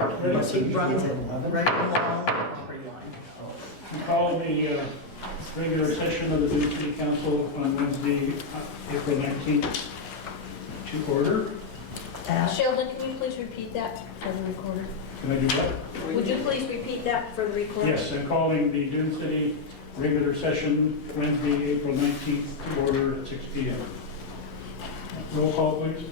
Unless he runs it right along the property line. We call the regular session of the Dune City Council on Wednesday, April 19th to order. Sheldon, can you please repeat that for the recorder? Can I do that? Would you please repeat that for the recorder? Yes, I'm calling the Dune City regular session Wednesday, April 19th to order at 6 p.m. Roll call, please.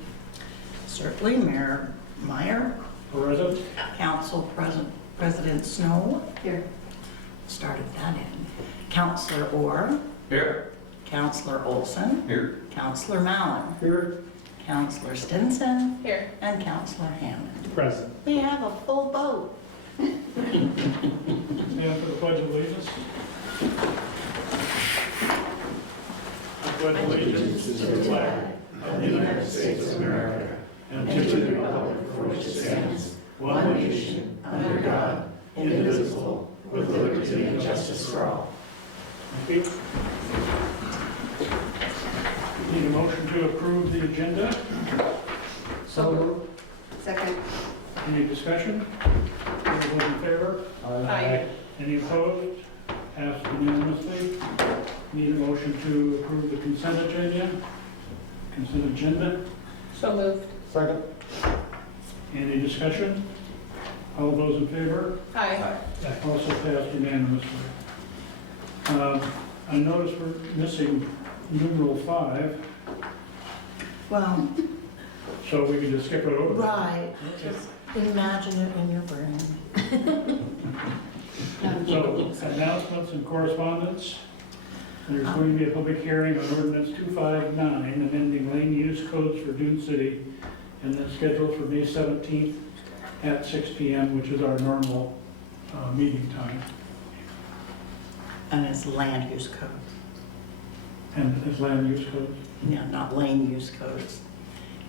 Certainly, Mayor Meyer, Present. Council President Snow, Here. started that in. Councilor Orr, Here. Councilor Olson, Here. Councilor Mallon, Here. Councilor Stinson, Here. and Councilor Hammond. Present. We have a full boat. Stand for the Pledge of Allegiance. I pledge allegiance to the flag of the United States of America and to the republic for which it stands, one nation, under God, indivisible, with liberty and justice for all. Thank you. Need a motion to approve the agenda. So Second. Any discussion? All those in favor? Aye. Any opposed? Passed unanimously. Need a motion to approve the consent agenda. Consent agenda. So moved. Second. Any discussion? All those in favor? Aye. That also passed unanimously. I notice we're missing numeral 5, well, so we can just skip it over. right, just imagine it in your brain. So, announcements and correspondence. There's going to be a public hearing on ordinance 259, amending lane use codes for Dune City, and that's scheduled for May 17th at 6 p.m., which is our normal meeting time. And it's land use code. And it's land use codes? Yeah, not lane use codes.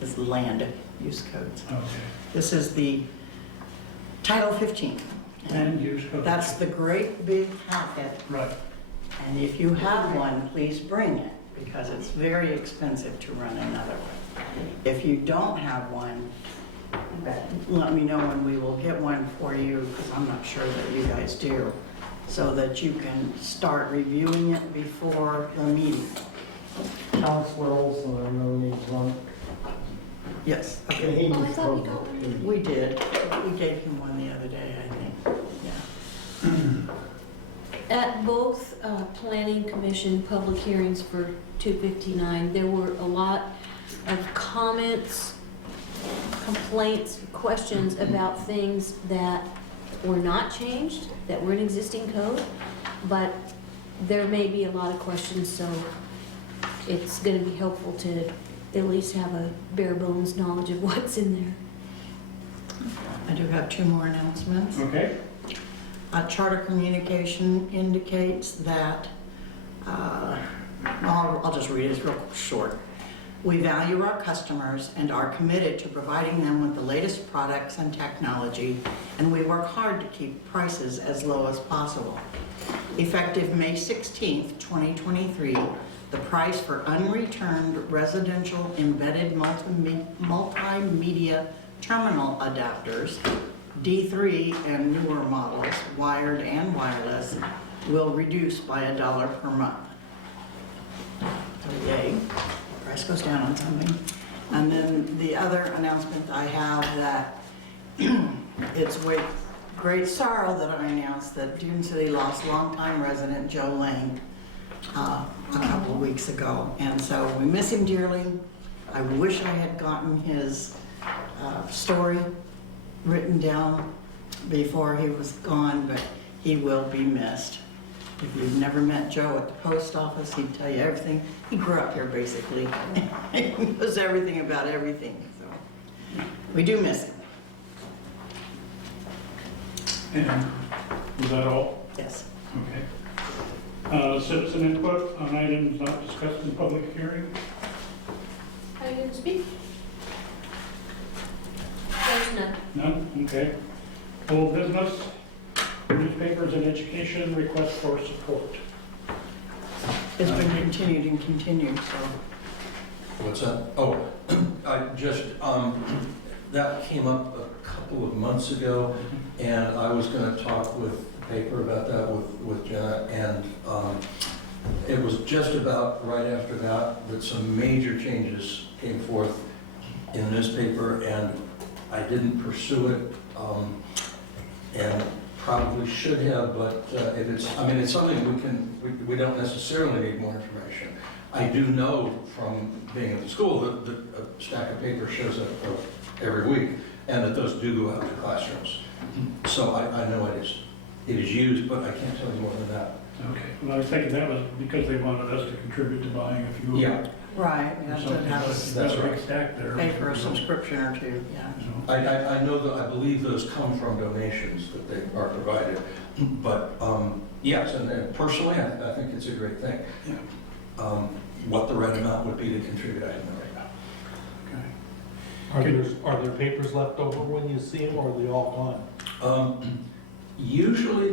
It's land use codes. Okay. This is the Title 15. Land use codes. That's the great big packet. Right. And if you have one, please bring it, because it's very expensive to run another one. If you don't have one, let me know and we will get one for you, because I'm not sure that you guys do, so that you can start reviewing it before the meeting. Counselor Olson, I know needs one. Yes, And okay. he Oh, I needs thought we one. got one. We did. We gave him one the other day, I think. Yeah. At both Planning Commission public hearings for 259, there were a lot of comments, complaints, questions about things that were not changed, that were in existing code, but there may be a lot of questions, so it's going to be helpful to at least have a bare bones knowledge of what's in there. I do have two more announcements. Okay. Charter Communication indicates that, I'll just read it, it's real short. We value our customers and are committed to providing them with the latest products and technology, and we work hard to keep prices as low as possible. Effective May 16th, 2023, the price for unreturned residential embedded multimedia terminal adapters, D3 and newer models, wired and wireless, will reduce by $1 per month. So yay, price goes down on something. And then the other announcement I have that it's with great sorrow that I announced that Dune City lost longtime resident Joe Lang a couple of weeks ago. And so we miss him dearly. I wish I had gotten his story written down before he was gone, but he will be missed. If you've never met Joe at the post office, he'd tell you everything. He grew up here basically. He knows everything about everything, so we do miss him. And was that all? Yes. Okay. Citizen input on items not discussed in public hearing. Are you going to speak? There's none. None? Okay. Old business, newspapers and education request for support. It's been continued and continued, so. What's that? Oh, I just, that came up a couple of months ago, and I was going to talk with the paper about that with Jenna, and it was just about right after that some major changes came forth in the newspaper, and I didn't pursue it, and probably should have, but if it's, I mean, it's something we don't necessarily need more information. I do know from being at the school that a stack of paper shows up every week, and that those do go out to classrooms. So I know it is used, but I can't tell you more than that. Okay, well, I was thinking that was because they wanted us to contribute to buying a few. Yeah. Right, you have to have That's That's a big right. stack there. pay for a subscription or two, yeah. So, I know that, I believe those come from donations that they are provided, but yes, and personally, I think it's a great thing. Yeah. What the right amount would be to contribute, I have no idea. Okay. Are there papers left over when you see them, or are they all gone? Usually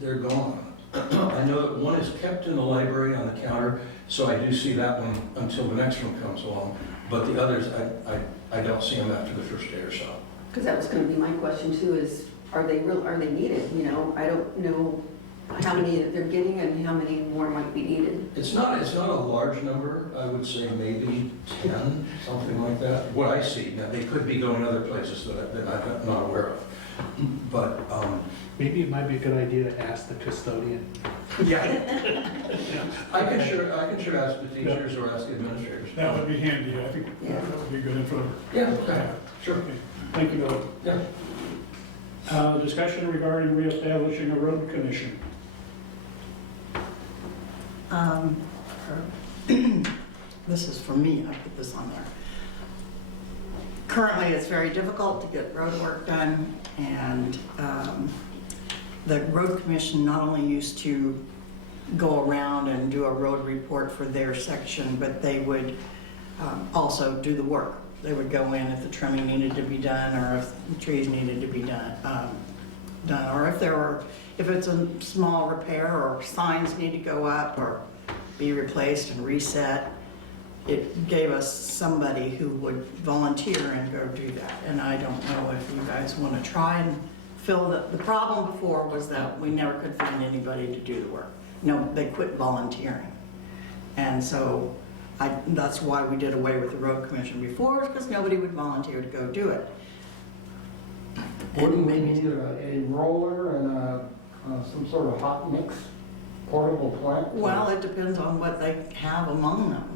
they're gone. I know that one is kept in the library on the counter, so I do see that one until the next one comes along. But the others, I don't see them after the first day or so. Because that was going to be my question too, is are they needed? You know, I don't know how many that they're getting and how many more might be needed. It's not a large number. I would say maybe 10, something like that. What I see, now they could be going other places that I'm not aware of. But, Maybe it might be a good idea to ask the custodian. yeah. I can sure ask the teachers or ask the administrators. That would be handy, I think Yeah. that would be good info. Yeah, okay, sure. Okay, thank you, Bill. Yeah. Discussion regarding reestablishing a road commission. This is for me, I put this on there. Currently, it's very difficult to get road work done, and the road commission not only used to go around and do a road report for their section, but they would also do the work. They would go in if the trimming needed to be done, or if the trees needed to be done, or if it's a small repair, or signs need to go up or be replaced and reset. It gave us somebody who would volunteer and go do that. And I don't know if you guys want to try and fill the problem before was that we never could find anybody to do the work. No, they quit volunteering. And so that's why we did away with the road commission before, because nobody would volunteer to go do it. Wouldn't we need a roller and some sort of hot mix portable plant? Well, it depends on what they have among them.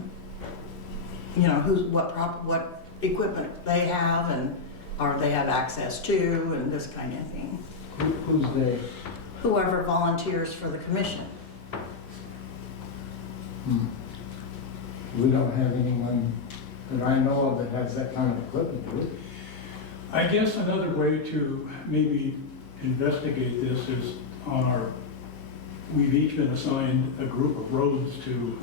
You know, what equipment they have and, or they have access to, and this kind of thing. Who's they? Whoever volunteers for the commission. We don't have anyone that I know of that has that kind of equipment, do we? I guess another way to maybe investigate this is we've each been assigned a group of roads to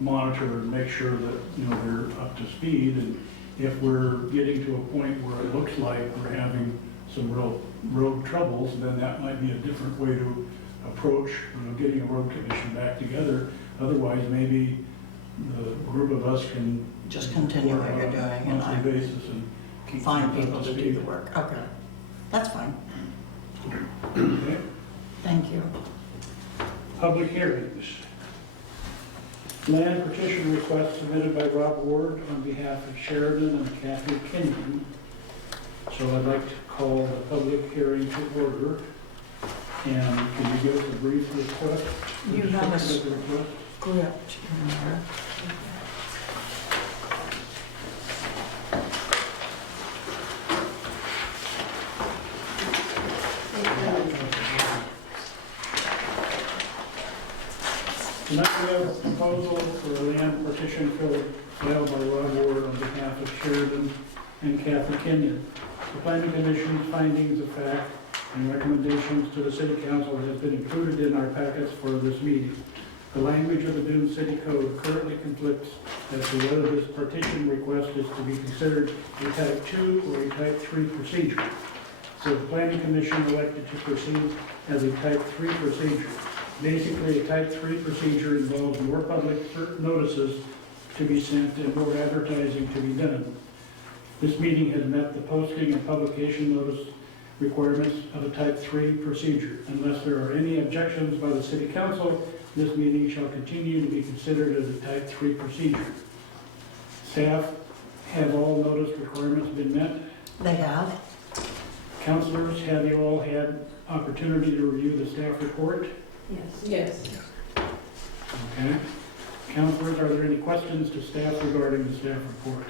monitor and make sure that, you know, they're up to speed. And if we're getting to a point where it looks like we're having some real road troubles, then that might be a different way to approach, you know, getting a road commission back together. Otherwise, maybe the group of us can Just continue what you're doing and monthly basis and keep find things people up to do speed. the work. Okay, that's fine. Okay. Thank you. Public hearings. Land petition request submitted by Rob Ward on behalf of Sheridan and Kathy Kenyon. So I'd like to call the public hearing to order. And can you give us a brief request? You have a Description of the request? Script in there. Tonight we have a proposal for a land petition filed by Rob Ward on behalf of Sheridan and Kathy Kenyon. The planning commission's findings of fact and recommendations to the city council has been included in our packets for this meeting. The language of the Dune City Code currently conflicts as to whether this partition request is to be considered a type 2 or a type 3 procedure. So the planning commission elected to proceed as a type 3 procedure. Basically, a type 3 procedure involves more public notices to be sent and more advertising to be done. This meeting has met the posting and publication notice requirements of a type 3 procedure. Unless there are any objections by the city council, this meeting shall continue to be considered as a type 3 procedure. Staff, have all notice requirements been met? They have. Councilors, have you all had opportunity to review the staff report? Yes. Okay. Councilors, are there any questions to staff regarding the staff report?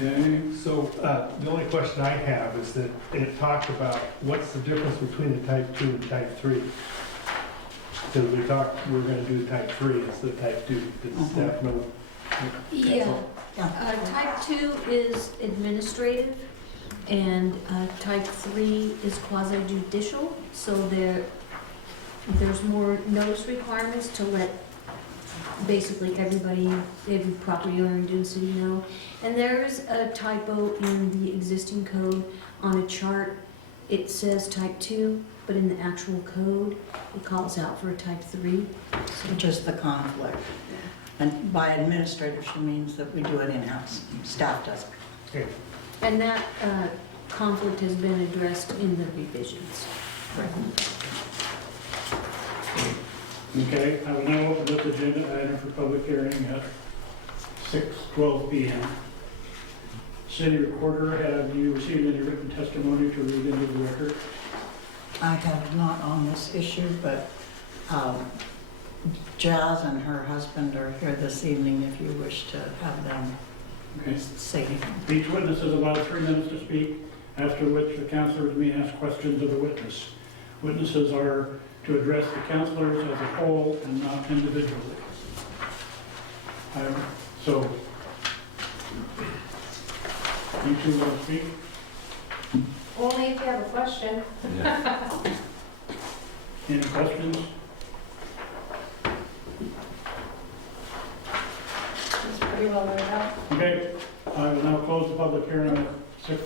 Okay. So the only question I have is that it talked about what's the difference between the type 2 and type 3? Because we're going to do type 3 instead of type 2. Does staff know? Yeah. Yeah. Type 2 is administrative, and type 3 is quasi judicial, so there's more notice requirements to let basically everybody, every property owner in Dune City know. And there is a typo in the existing code on a chart. It says type 2, but in the actual code, it calls out for a type 3. Just the conflict. And by administrative, she means that we do it in-house. Staff does it. And that conflict has been addressed in the revisions. Okay, I will now open this agenda item for public hearing at 6:12 p.m. City Recorder, have you received any written testimony to read into the record? I have not on this issue, but Jazz and her husband are here this evening if you wish to have them Okay. say anything. Each witness is allowed 3 minutes to speak, after which the councilors may ask questions of the witness. Witnesses are to address the councilors as a whole and not individually. So, you two want to speak? Only if you have a question. Any questions? It's pretty well laid out. Okay, I will now close the public hearing at 6.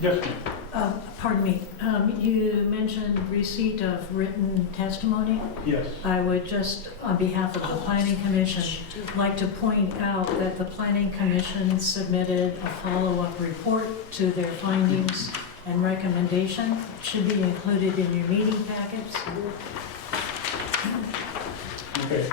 Yes, ma'am. Pardon me, you mentioned receipt of written testimony. Yes. I would just, on behalf of the Planning Commission, like to point out that the Planning Commission submitted a follow-up report to their findings and recommendation. It should be included in your meeting packets. Okay.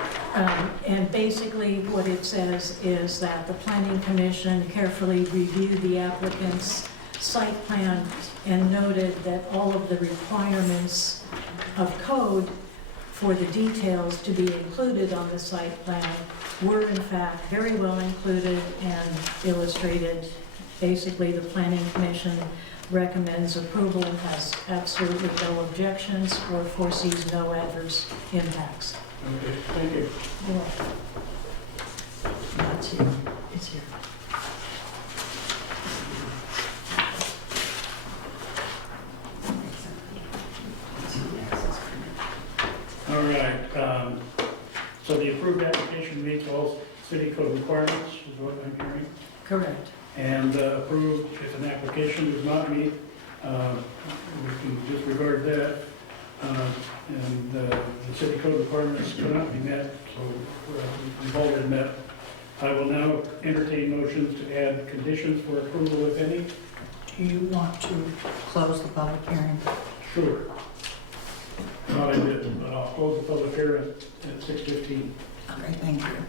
And basically what it says is that the Planning Commission carefully reviewed the applicant's site plan and noted that all of the requirements of code for the details to be included on the site plan were in fact very well included and illustrated. Basically, the Planning Commission recommends approval and has absolutely no objections or foresees no adverse impacts. Okay, thank you. That's here. It's here. All right, so the approved application meets all city code requirements, is what I'm hearing. Correct. And approved if an application does not meet, we can disregard that. And the city code requirements cannot be met, so we've already met. I will now entertain motions to add conditions for approval, if any. Do you want to close the public hearing? Sure. Not I did, but I'll close the public hearing at 6:15. Okay, thank you.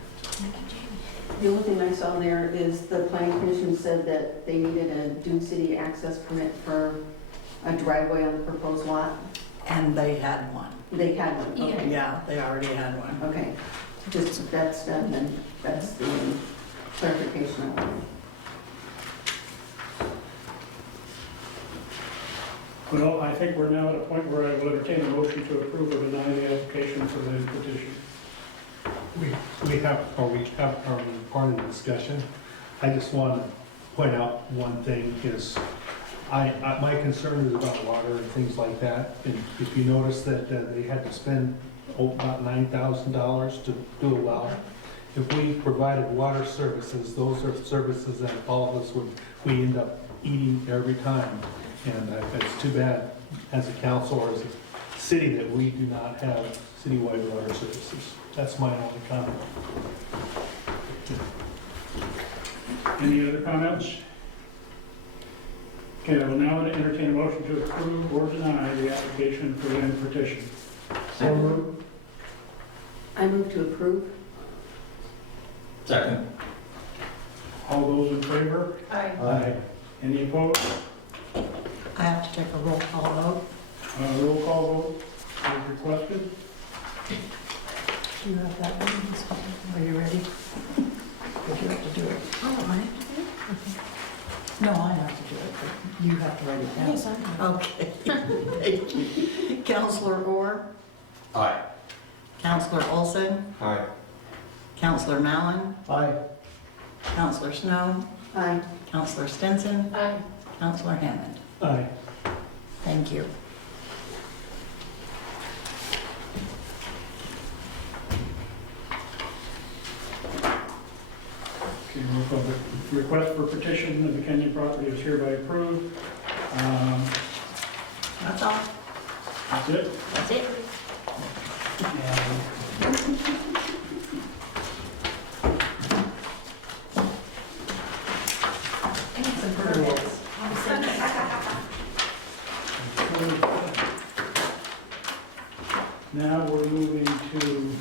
The only thing I saw there is the planning commission said that they needed a Dune City access permit for a driveway on the proposed lot. And they had one. They had one, okay. Yeah, they already had one. Okay, just, that's done, then, that's the clarification I wanted. Well, I think we're now at a point where I will entertain a motion to approve or deny the application for the petition. We have part of the discussion. I just want to point out one thing is, my concern is about water and things like that. And if you notice that they had to spend about $9,000 to do a well. If we provided water services, those are services that all of us we end up eating every time. And it's too bad as a council or as a city that we do not have citywide water services. That's my only comment. Any other comments? Okay, I will now entertain a motion to approve or deny the application for land petition. So moved. I move to approve. Second. All those in favor? Aye. Aye. Any opposed? I have to take a roll call vote. Roll call vote is requested. Do you have that one? Are you ready? Would you have to do it? Oh, I have to do it? No, I have to do it, but you have to write it down. Yes, I know. Okay, thank you. Counselor Orr, Aye. Counselor Olson, Aye. Counselor Mallon, Aye. Counselor Snow, Aye. Counselor Stinson, Aye. Counselor Hammond. Aye. Thank you. Okay, roll call. The request for petition of the Kenyon property is hereby approved. That's all. That's it. That's it. And very well. Now we're moving to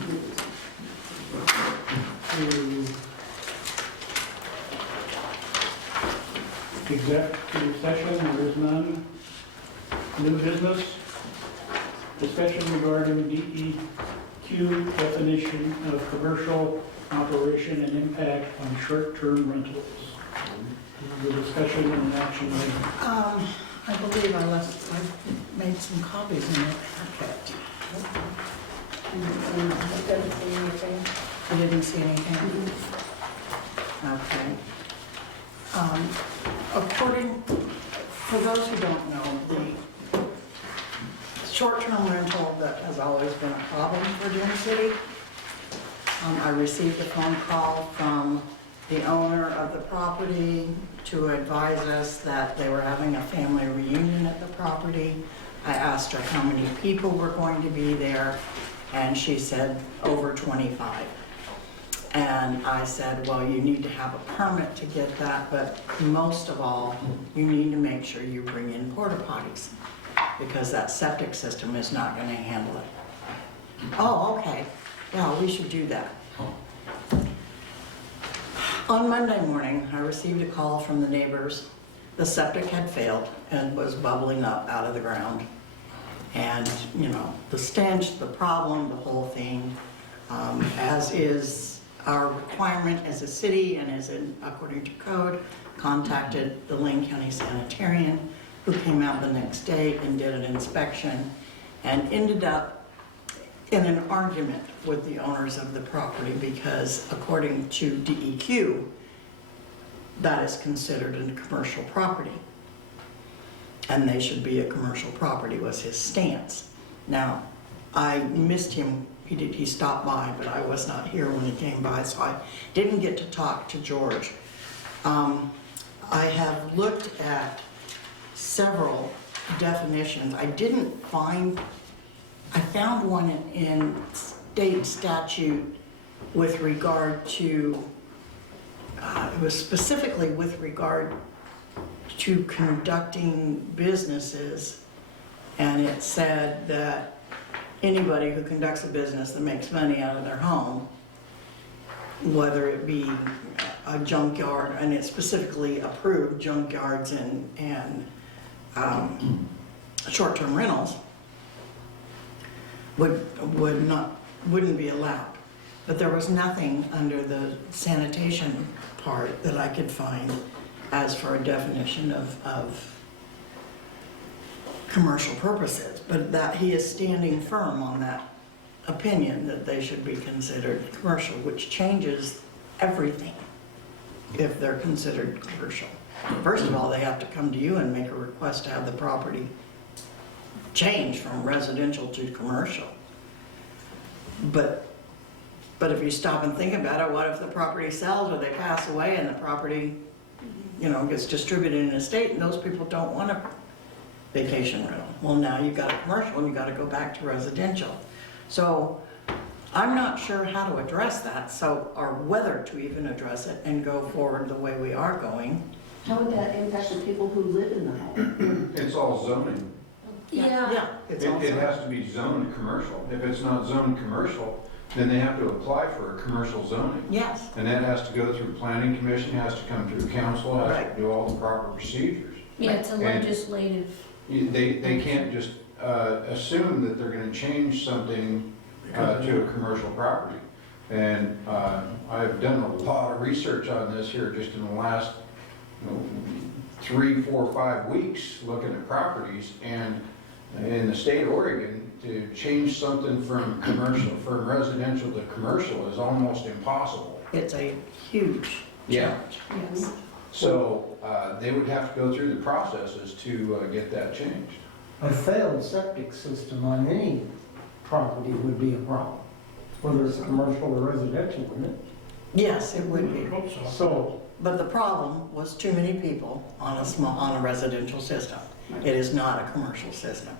executive session. There is none. New business. Discussion regarding DEQ definition of commercial operation and impact on short-term rentals. The discussion and action item. I believe I made some copies in your packet. Doesn't see anything. I didn't see anything. Okay. For those who don't know, the short-term rental that has always been a problem for Dune City. I received a phone call from the owner of the property to advise us that they were having a family reunion at the property. I asked her how many people were going to be there, and she said over 25. And I said, well, you need to have a permit to get that, but most of all, you need to make sure you bring in porta potties, because that septic system is not going to handle it. Oh, okay. Yeah, we should do that. On Monday morning, I received a call from the neighbors. The septic had failed and was bubbling up out of the ground. And, you know, the stench, the problem, the whole thing, as is our requirement as a city and as in, according to code, contacted the Lane County Sanitarian, who came out the next day and did an inspection and ended up in an argument with the owners of the property because according to DEQ, that is considered a commercial property. And they should be a commercial property was his stance. Now, I missed him. He stopped by, but I was not here when he came by, so I didn't get to talk to George. I have looked at several definitions. I found one in state statute with regard to, it was specifically with regard to conducting businesses, and it said that anybody who conducts a business that makes money out of their home, whether it be a junkyard, and it specifically approved junkyards and short-term rentals, wouldn't be allowed. But there was nothing under the sanitation part that I could find as for a definition of commercial purposes. But that he is standing firm on that opinion that they should be considered commercial, which changes everything if they're considered commercial. First of all, they have to come to you and make a request to have the property change from residential to commercial. But if you stop and think about it, what if the property sells or they pass away and the property, you know, gets distributed in a state and those people don't want a vacation rental? Well, now you've got a commercial and you've got to go back to residential. So I'm not sure how to address that, so, or whether to even address it and go forward the way we are going. How would that impact the people who live in the home? It's all zoning. Yeah, Yeah, it's It also, has to be zoned commercial. If it's not zoned commercial, then they have to apply for a commercial zoning. yes, And that has to go through planning commission, has to come through council, has Right. to do all the proper procedures. yeah, it's a And- legislative, They can't just assume that they're gonna change something to a commercial property. And I've done a lot of research on this here just in the last, 3, 4, 5 weeks, looking at properties. And in the state of Oregon, to change something from residential to commercial is almost impossible. it's a huge Yeah. challenge. Yes. So they would have to go through the processes to get that changed. A failed septic system on any property would be a problem, whether it's commercial or residential, wouldn't it? Yes, it would be. I hope so. So, But the problem was too many people on a residential system. It is not a commercial system.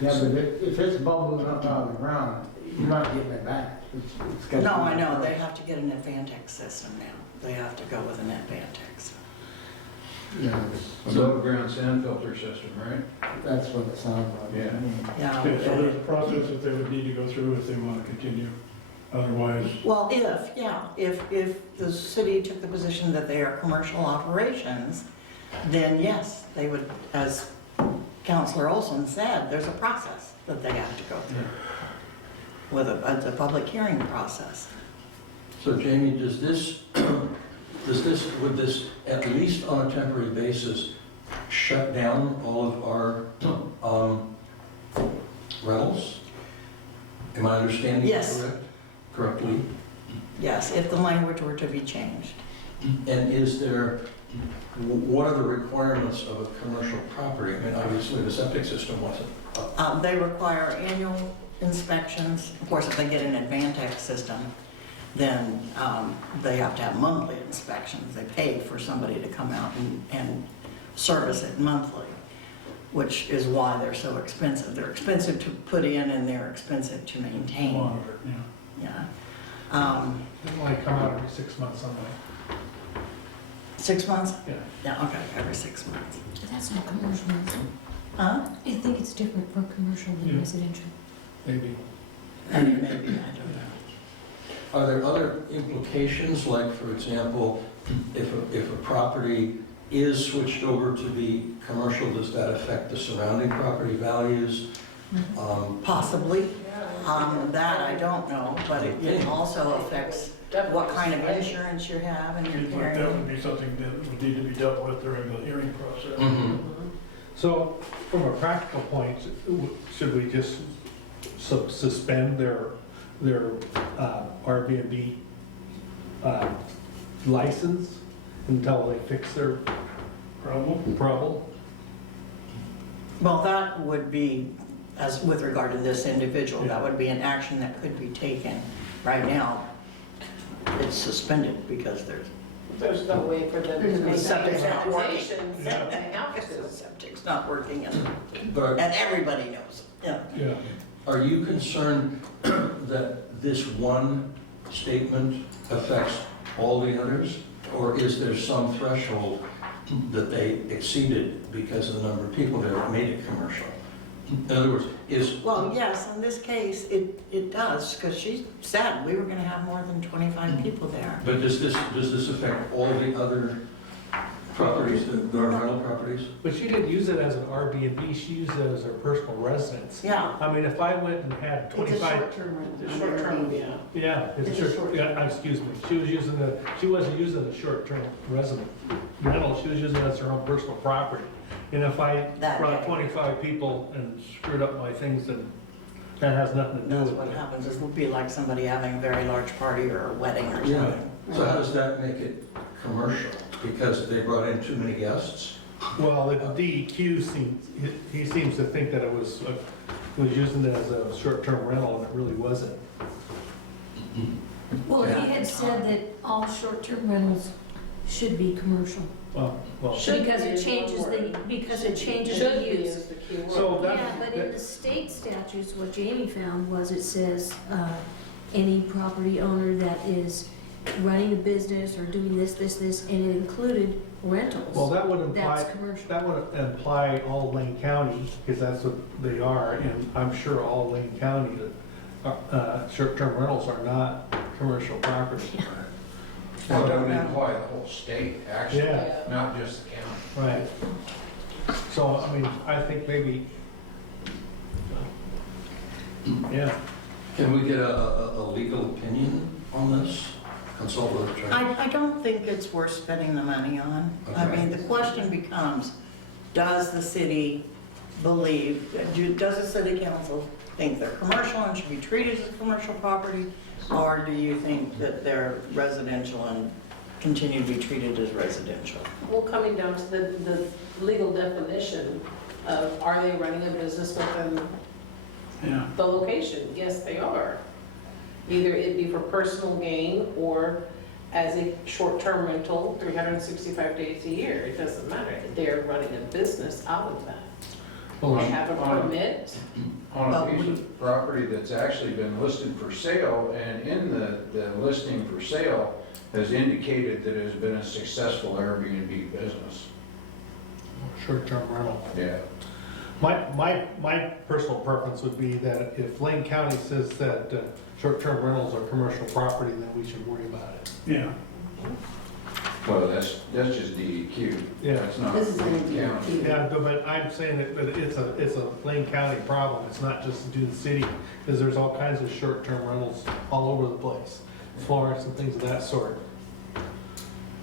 yeah, but if it's bubbling up out of the ground, you're not getting it back. It's got to No, be- I know, they have to get an Advantex system now. They have to go with an Advantex. Yeah, Above ground sand filter system, right? that's what it sounds like. Yeah. Yeah. Okay, so there's a process that they would need to go through if they want to continue. Otherwise, Well, if the city took the position that they are commercial operations, then yes, they would, as Counselor Olson said, there's a process that they have to go through with a public hearing process. So Jamie, would this, at least on a temporary basis, shut down all of our rentals? Am I understanding Yes. correctly? Yes, if the language were to be changed. And what are the requirements of a commercial property? I mean, obviously, the septic system wasn't. They require annual inspections. Of course, if they get an Advantex system, then they have to have monthly inspections. They pay for somebody to come out and service it monthly, which is why they're so expensive. They're expensive to put in and they're expensive to maintain. monitor, yeah. Yeah. They only come out every 6 months somewhere. 6 months? Yeah. Yeah, okay, every 6 months. that's not commercial. is it? Huh? I think it's different for commercial than Yeah. residential. Maybe. And maybe, I don't know. Are there other implications, like, for example, if a property is switched over to be commercial, does that affect the surrounding property values? Possibly. That I don't know, but it also affects what kind of insurance you have and Seems your like that carrying. would be something that would need to be dealt with during the hearing process. Mhm. So, from a practical point, should we just suspend their Airbnb license until they fix their problem? Well, that would be, as with regard to this individual, that would be an action that could be taken. Right now, it's suspended because There's no way for them to The make septic's not working. recommendations. They have the to. septic's not working and But everybody knows. Yeah. Yeah. are you concerned that this one statement affects all the others? Or is there some threshold that they exceeded because of the number of people there that made it commercial? In other words, Well, yes, in this case, it does, because she said we were gonna have more than 25 people there. but does this affect all the other properties, the rental properties? But she didn't use it as an Airbnb, she used it as her personal residence. Yeah, I mean, if I went and had It's a 25, short-term rental. The short-term, yeah. yeah, It's it's a short, short- yeah, excuse me, she wasn't using the short-term resident rental, she was using it as her own personal property. And if I That brought day. 25 people and screwed up my things, then that has nothing to do that's with what it. happens. It would be like somebody having a very large party or a wedding or Yeah. something. So how does that make it commercial? Because they brought in too many guests? Well, the DEQ he seems to think that it was using it as a short-term rental, and it really wasn't. Well, he had said that all short-term rentals should be commercial. Well, Should Because be it is one changes word. the, because it changes Should the be use. is the key word. So that- Yeah, but in the state statutes, what Jamie found was it says, any property owner that is running a business or doing this, and it included rentals. well, that would imply, That's commercial. that would imply all Lane County, because that's what they are, and I'm sure all Lane County, short-term rentals are not commercial property. Well, that would imply the whole state, actually, Yeah. not just the county. Right. So, I mean, I think maybe, yeah. Can we get a legal opinion on this? Consult with attorney? I don't think it's worth spending the money on. I Okay. mean, the question becomes, does the city believe, does the city council think they're commercial and should be treated as commercial property? Or do you think that they're residential and continue to be treated as residential? Well, coming down to the legal definition of, are they running a business within Yeah. the location? Yes, they are. Either it be for personal gain or as a short-term rental, 365 days a year. It doesn't matter. They're running a business out of that. Well, They have a permit. On a But piece we- of property that's actually been listed for sale, and in the listing for sale has indicated that it has been a successful Airbnb business. Short-term rental. Yeah. My personal preference would be that if Lane County says that short-term rentals are commercial property, then we should worry about it. Yeah. Well, that's just DEQ. Yeah. That's not This is Lane in County. DEQ. Yeah, but I'm saying that, but it's a Lane County problem, it's not just Dune City, because there's all kinds of short-term rentals all over the place, Florence and things of that sort.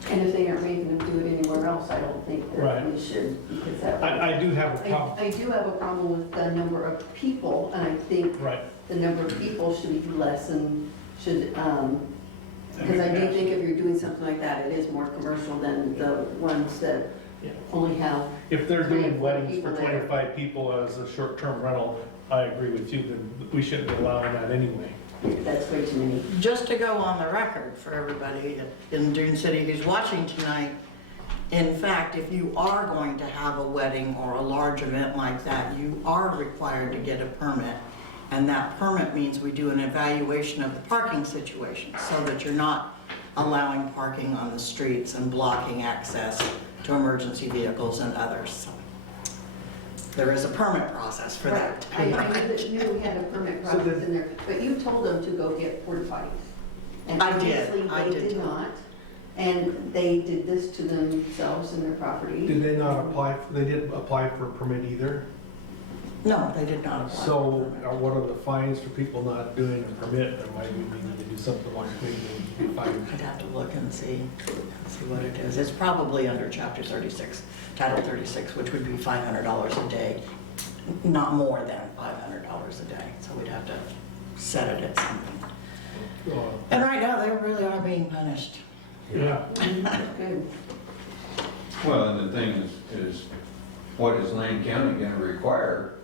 And if they aren't making them do it anywhere else, I don't think that Right. we should, because that would. I do have a problem, I do have a problem with the number of people, and I think right, the number of people should be less and should, because I do think if you're doing something like that, it is more commercial than the ones that Yeah. only have, if they're doing 24 weddings people for there. 25 people as a short-term rental, I agree with you, then we shouldn't be allowing that anyway. that's way too many. Just to go on the record for everybody in Dune City who's watching tonight, in fact, if you are going to have a wedding or a large event like that, you are required to get a permit. And that permit means we do an evaluation of the parking situation so that you're not allowing parking on the streets and blocking access to emergency vehicles and others. So there is a permit process for that. I knew we had a permit process in there, but you told them to go get porta potties. And I did. obviously I they did did tell them. not, and they did this to themselves and their property. Did they not apply, they didn't apply for a permit either? No, they did not apply. So what are the fines for people not doing a permit, or might we need to do something like maybe they get fined? I'd have to look and see what it is. It's probably under chapter 36, title 36, which would be $500 a day, not more than $500 a day. So we'd have to set it at something. And right now, they really are being punished. Yeah. Good. Well, and the thing is what is Lane County gonna require?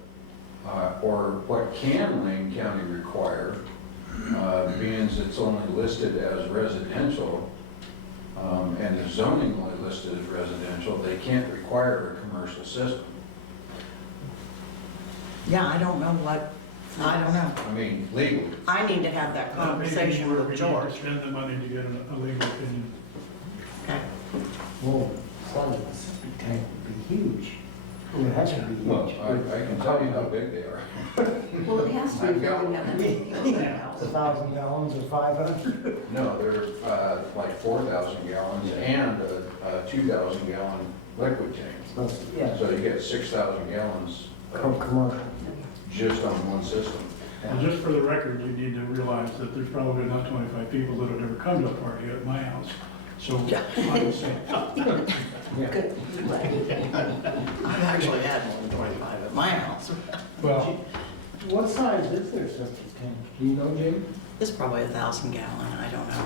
Or what can Lane County require, being as it's only listed as residential, and the zoning only listed as residential, they can't require a commercial system. Yeah, I don't know. I mean, legally. I need to have that conversation Maybe we with need George. to spend the money to get a legal opinion. Okay. Well, size of the septic tank would be huge. It would have to be Well, huge. I can tell you how big they are. Well, it has to be, if you're gonna have that many people in the house. 1,000 gallons or 500? No, they're like 4,000 gallons and a 2,000 gallon liquid tank. Yeah, So you get 6,000 gallons commercial. just on one system. And just for the record, you need to realize that there's probably not 25 people that would ever come to a party at my house. So I'm saying, Good. I've actually had more than 25 at my house. Well, What size is their septic tank? Do you know, Jim? It's probably 1,000 gallon, I don't know.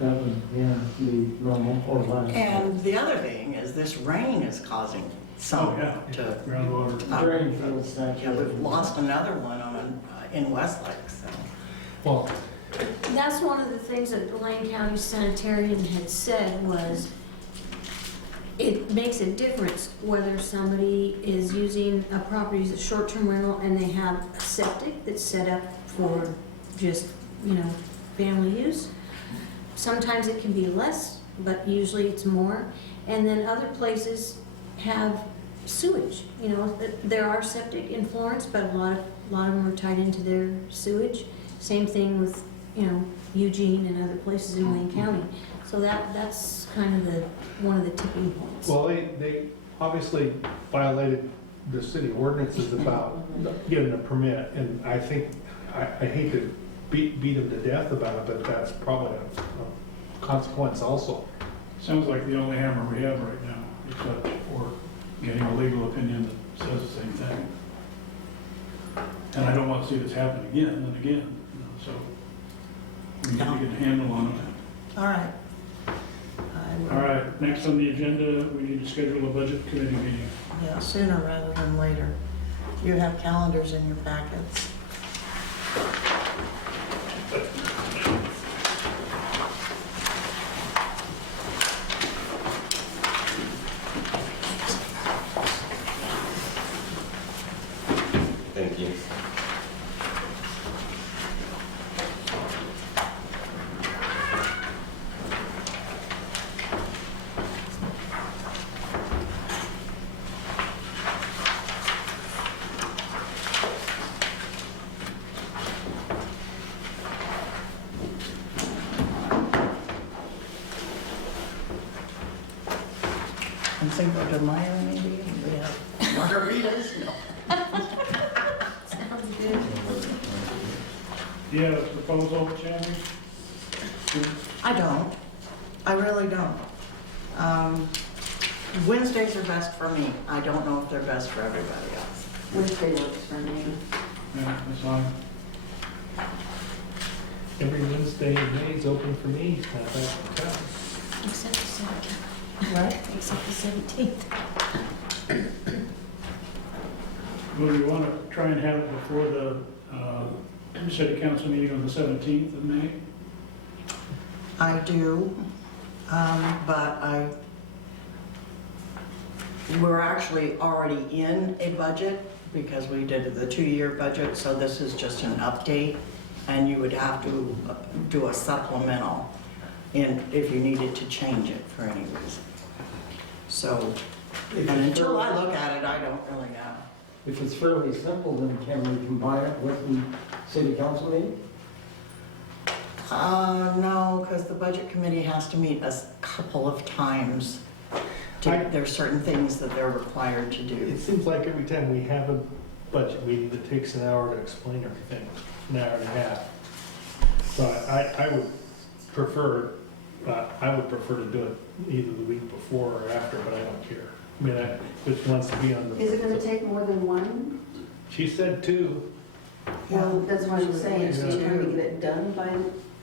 That would, yeah, be normal or less. And the other thing is this rain is causing oh, some yeah, to, groundwater. Drain field statute. yeah, we've lost another one on, in Westlake, so. well, That's one of the things that the Lane County Sanitarian had said was, it makes a difference whether somebody is using a property as a short-term rental and they have a septic that's set up for just, family use. Sometimes it can be less, but usually it's more. And then other places have sewage. There are septic in Florence, but a lot of them are tied into their sewage. Same thing with, Eugene and other places in Wayne County. So that's kind of one of the tipping points. Well, they obviously violated the city ordinances about getting a permit, and I think, I hate to beat them to death about it, but that's probably a consequence also. Sounds like the only hammer we have right now, except for getting a legal opinion that says the same thing. And I don't want to see this happen again and again, so we need to get a handle on it. All right. All right, next on the agenda, we need to schedule a budget committee meeting. Yeah, sooner rather than later. You have calendars in your packets. Thank you. And Cinco de Mayo, maybe, we have margaritas. No. Sounds good. Do you have a proposal, Shannon? I don't. I really don't. Wednesdays are best for me. I don't know if they're best for everybody else. Wednesday works for me. Yeah, that's fine. Every Wednesday in May is open for me. Except the 17th. Right? Except the 17th. Well, do you want to try and have it before the city council meeting on the 17th of May? I do, but we're actually already in a budget because we did the 2-year budget, so this is just an update, and you would have to do a supplemental if you needed to change it for any reason. So, and until I look at it, I don't really know. If it's fairly simple, then can we combine it with the city council meeting? No, because the budget committee has to meet a couple of times. There's certain things that they're required to do. It seems like every time we have a budget meeting, it takes an hour to explain everything, an hour and a half. So I would prefer to do it either the week before or after, but I don't care. I mean, I just wants to be on the. Is it gonna take more than one? She said 2. Well, that's what I'm saying, so Yeah. you're trying to get it done by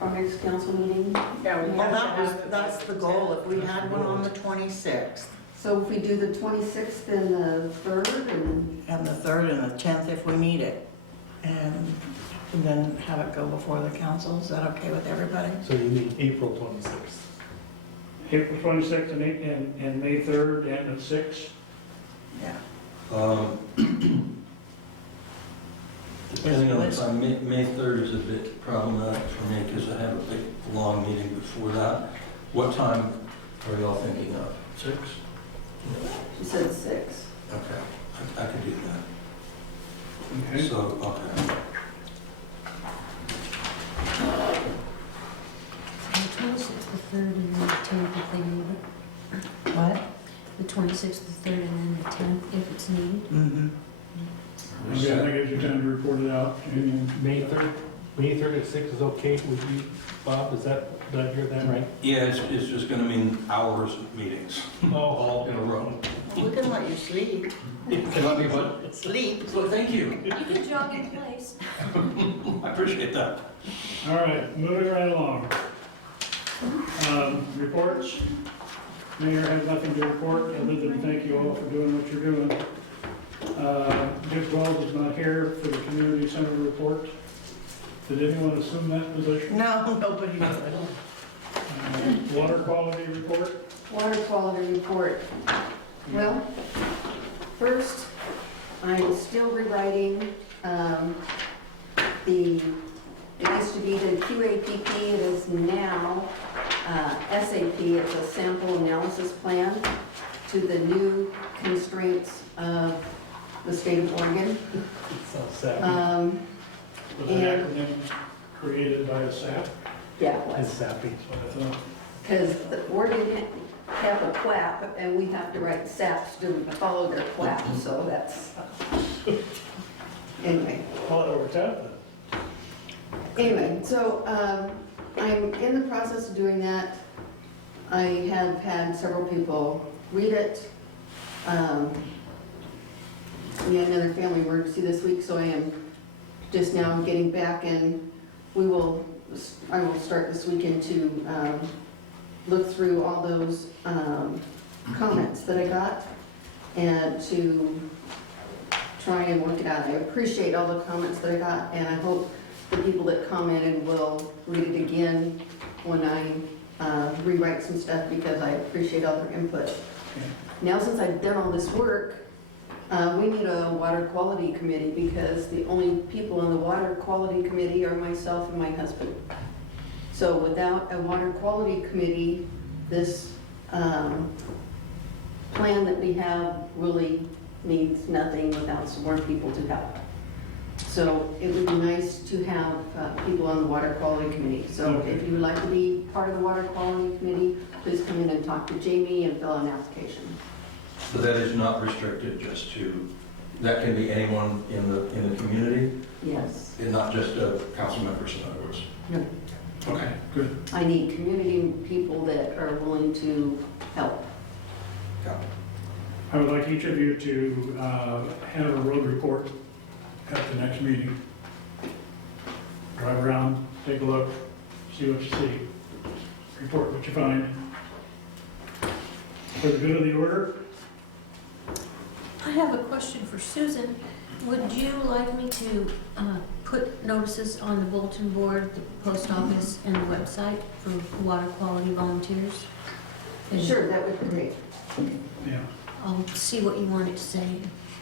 our next council meeting? Yeah, we Well, have to have it. that's the goal, if we had one on the 26th, So if we do the 26th and the 3rd, and the 3rd and the 10th if we need it, and then have it go before the council, is that okay with everybody? So you mean April 26th? April 26th and May 3rd and at 6? Yeah. Depending on the time, May 3rd is a bit problematic for me because I have a big, long meeting before that. What time are y'all thinking of? 6? she said 6. Okay, I could do that. Okay. So, okay. The 26th, the 3rd, and then the 10th if they need it. What? The 26th, the 3rd, and then the 10th if it's needed. Mm-hmm. Okay, that gives you time to report it out. And May 3rd? May 3rd at 6 is okay with you, Bob? Did I hear that right? Yeah, it's just gonna mean hours of meetings, all in a row. We can let you sleep. Let me what? Sleep. Well, thank you. You can jog in place. I appreciate that. All right, moving right along. Reports. Mayor has nothing to report, other than thank you all for doing what you're doing. Duke Wells is not here for the community center report Did anyone assume that position? No, nobody did. Water quality report? Water quality report. Well, first, I'm still rewriting it used to be the QAPP, it is now SAP, it's a sample analysis plan to the new constraints of the state of Oregon. So SAP. Um, Was an acronym created by a SAP? Yeah, it was. It's SAPI. That's what I thought. Because the Oregon have a QAP, and we have to write SAPs to follow their QAP, so that's, anyway. Well, it worked out then. Anyway, so I'm in the process of doing that. I have had several people read it. We had another family emergency this week, so I am just now getting back and I will start this weekend to look through all those comments that I got and to try and work it out. I appreciate all the comments that I got, and I hope the people that commented will read it again when I rewrite some stuff, because I appreciate all their input. Now, since I've done all this work, we need a water quality committee, because the only people on the water quality committee are myself and my husband. So without a water quality committee, this plan that we have really means nothing without some more people to help. So it would be nice to have people on the water quality committee. So if you would like to be part of the water quality committee, please come in and talk to Jamie and fill out an application. But that is not restricted just to, that can be anyone in the community, Yes. and not just council members, in other words. No. Okay, good. I need community people that are willing to help. Yeah. I would like each of you to have a road report at the next meeting. Drive around, take a look, see what you see, report what you find. For the good of the order, I have a question for Susan. Would you like me to put notices on the bulletin board, the post office, and the website for water quality volunteers? And Sure, that would be great. yeah, I'll see what you want it to say.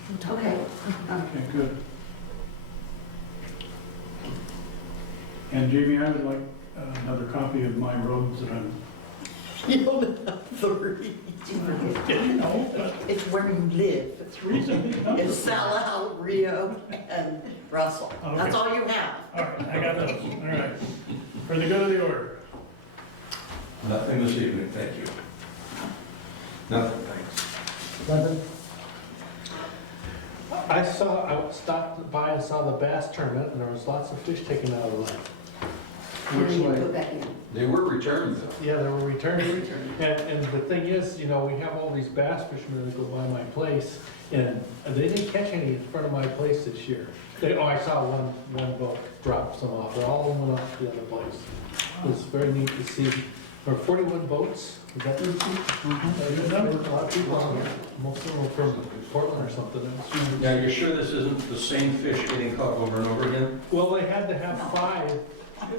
We'll talk Okay. about it. okay, good. And Jamie, I would like another copy of my roads that I'm, You only have 3. you know, but It's where you live. it's reasonably numbered. It's Salau, Rio, and Russell. That's all you have. All right, I got those, all right. For the good of the order. Nothing this evening, thank you. Nothing, thanks. Nothing? I stopped by and saw the bass tournament, and there was lots of fish taken out of the lake. And Which then you way? put back in. They were returned though. Yeah, they were returned. And the thing is, you know, we have all these bass fishermen that go by my place, and they didn't catch any in front of my place this year. I saw one boat drop some off, but all of them went up to the other place. It was very neat to see. There were 41 boats. Is that there were a lot of people on here. Most of them were from Portland or something else. Now, you're sure this isn't the same fish getting caught over and over again? Well, they had to have 5,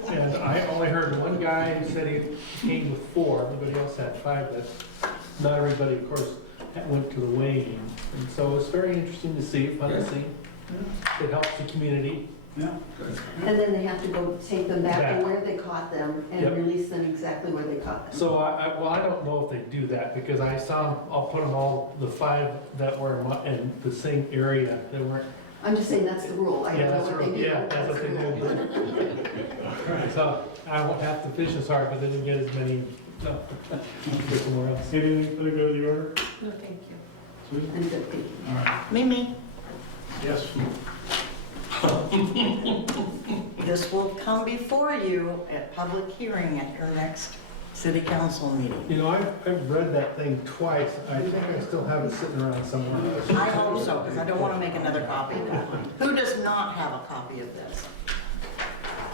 and I only heard one guy who said he came with 4, everybody else had 5, but not everybody, of course, went to the weighing. And so it's very interesting to see, fun to see. It helps the community. Yeah. And then they have to go take them back Back. to where they caught them and Yep. release them exactly where they caught them. So I don't know if they do that, because I saw, I'll put them all, the 5 that were in the same area, they weren't. I'm just saying that's the rule. I Yeah, don't know that's what right. they do. Yeah, that's what they the rule. do. So I won't have to fish as hard, but they didn't get as many, so, go somewhere else. Anything for the good of the order? No, thank you. Susan? I'm good, thank you. All right, Mimi, yes. this will come before you at public hearing at your next city council meeting. You know, I've read that thing twice. I think I still have it sitting around somewhere. I hope so, because I don't want to make another copy of that. Who does not have a copy of this?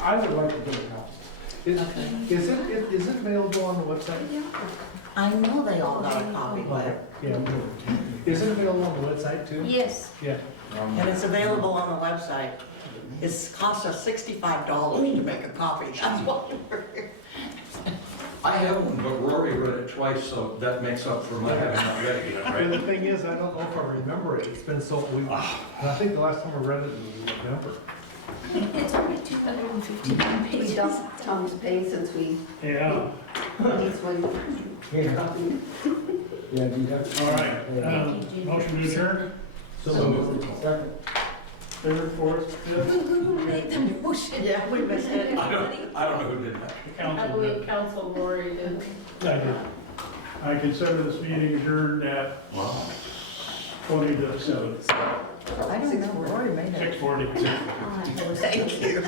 I would like to get a copy. Is it available on the website? I know they all got a copy, but, Yeah. Is it available on the website too? Yes, Yeah. and it's available on the website. It's cost us $65 to make a copy, that's why we're here. I have one, but Rory read it twice, so that makes up for my having not read it yet, And the right? thing is, I don't know if I remember it, it's been so, I think the last time I read it was November. It's only 259 We pages. dumped Tom's pay since we, Yeah, needs one Yeah, copy. yeah, do you have? all right. Motion to adjourn, So Second. third, fourth, fifth, Who made the motion? Yeah, we missed it. I don't know who did that. the I council. believe Council Lori did. I did. I consider this meeting adjourned at Wow. 20 to 7, I don't know, Rory made it. 6:40. Thank you.